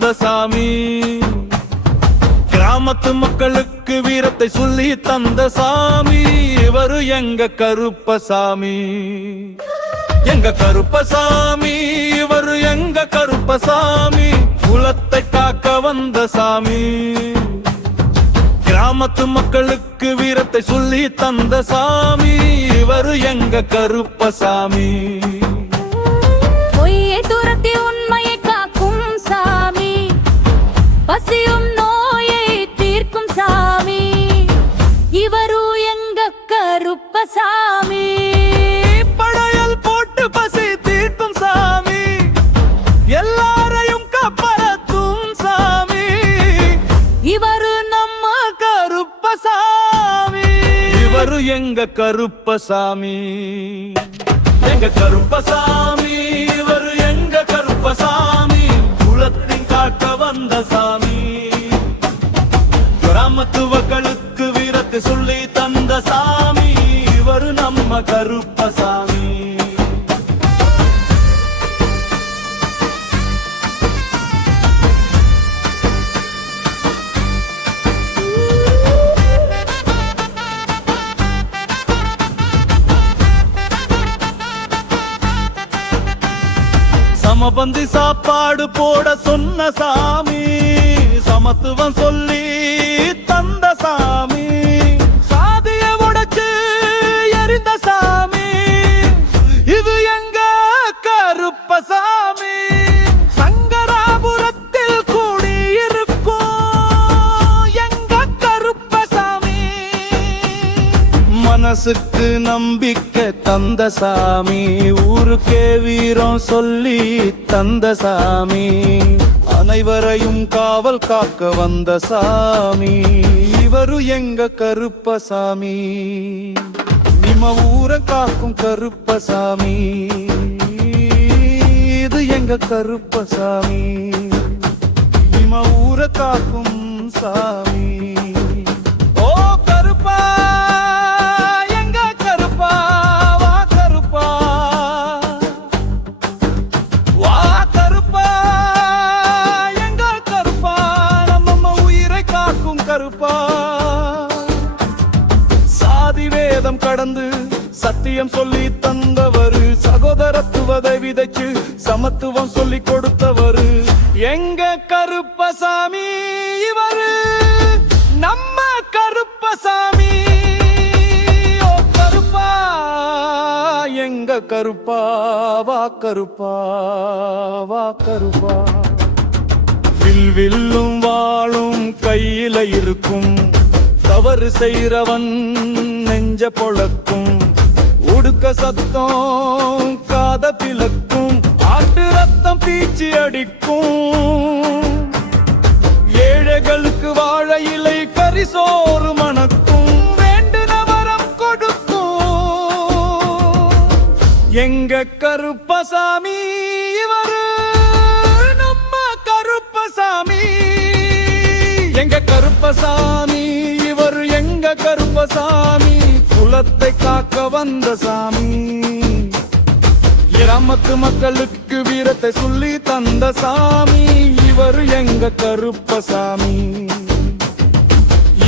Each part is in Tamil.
வந்த சாமி. கிராமத்து மக்களுக்கு வீரத்தை சொல்லி தந்த சாமி. இவரு எங்க கருப்பசாமி. எங்க கருப்பசாமி, இவரு எங்க கருப்பசாமி. குலத்தை காக்க வந்த சாமி. கிராமத்து மக்களுக்கு வீரத்தை சொல்லி தந்த சாமி. இவரு எங்க கருப்பசாமி. பொய்யை துரத்தி உண்மையை காக்கும் சாமி. பசியும் நோயை தீர்க்கும் சாமி. இவரு எங்க கருப்பசாமி. படையல் போட்டு பசி தீர்க்கும் சாமி. எல்லாரையும் காப்பாற்றும் சாமி. இவரு நம்ம கருப்பசாமி. இவரு எங்க கருப்பசாமி. எங்க கருப்பசாமி, இவரு எங்க கருப்பசாமி. குலத்தின் காக்க வந்த சாமி. கிராமத்து மக்களுக்கு வீரத்தை சொல்லி தந்த சாமி. இவரு நம்ம கருப்பசாமி. சமபந்தி சாப்பாடு போட சொன்ன சாமி. சமத்துவம் சொல்லி தந்த சாமி. சாதிய உடைச்சு எரிந்த சாமி. இது எங்க கருப்பசாமி. சங்கராபுரத்தில் கூடியிருக்கும் எங்க கருப்பசாமி. மனசுக்கு நம்பிக்கை தந்த சாமி. ஊருக்கே வீரம் சொல்லி தந்த சாமி. அனைவரையும் காவல் காக்க வந்த சாமி. இவரு எங்க கருப்பசாமி. நிம ஊரை காக்கும் கருப்பசாமி. இது எங்க கருப்பசாமி. நிம ஊரை காக்கும் சாமி. ஓ கருப்பா, எங்க கருப்பா, வா கருப்பா, வா கருப்பா, எங்க கருப்பா, நம்ம உயிரை காக்கும் கருப்பா. சாதி வேதம் கடந்து சத்தியம் சொல்லி தந்தவரு. சகோதரத்துவதை விதைச்சு சமத்துவம் சொல்லி கொடுத்தவரு எங்க கருப்பசாமி. இவரு நம்ம கருப்பசாமி. ஓ கருப்பா, எங்க கருப்பா, வா கருப்பா, வா கருப்பா. வில்லும் வாளும் கையில இருக்கும். தவறு செய்றவன் நெஞ்ச பொழக்கும். உடுக்க சத்தம் காத பிளக்கும். ஆட்டு ரத்தம் பீச்சி அடிக்கும். ஏழைகளுக்கு வாழை இலை கரிசோறு மணக்கும். வேண்டுன வரம் கொடுக்கும் எங்க கருப்பசாமி. இவரு நம்ம கருப்பசாமி. எங்க கருப்பசாமி, இவரு எங்க கருப்பசாமி. குலத்தை காக்க வந்த சாமி. கிராமத்து மக்களுக்கு வீரத்தை சொல்லி தந்த சாமி. இவரு எங்க கருப்பசாமி.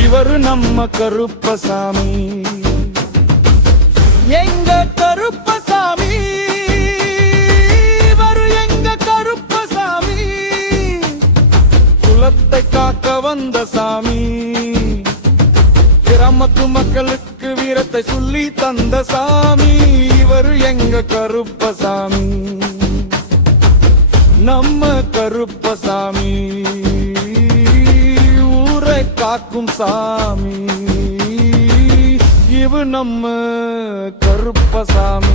இவரு நம்ம கருப்பசாமி. எங்க கருப்பசாமி. இவரு எங்க கருப்பசாமி. குலத்தை காக்க வந்த சாமி. கிராமத்து மக்களுக்கு வீரத்தை சொல்லி தந்த சாமி. இவரு எங்க கருப்பசாமி. நம்ம கருப்பசாமி. ஊரை காக்கும் சாமி. இவரு நம்ம கருப்பசாமி.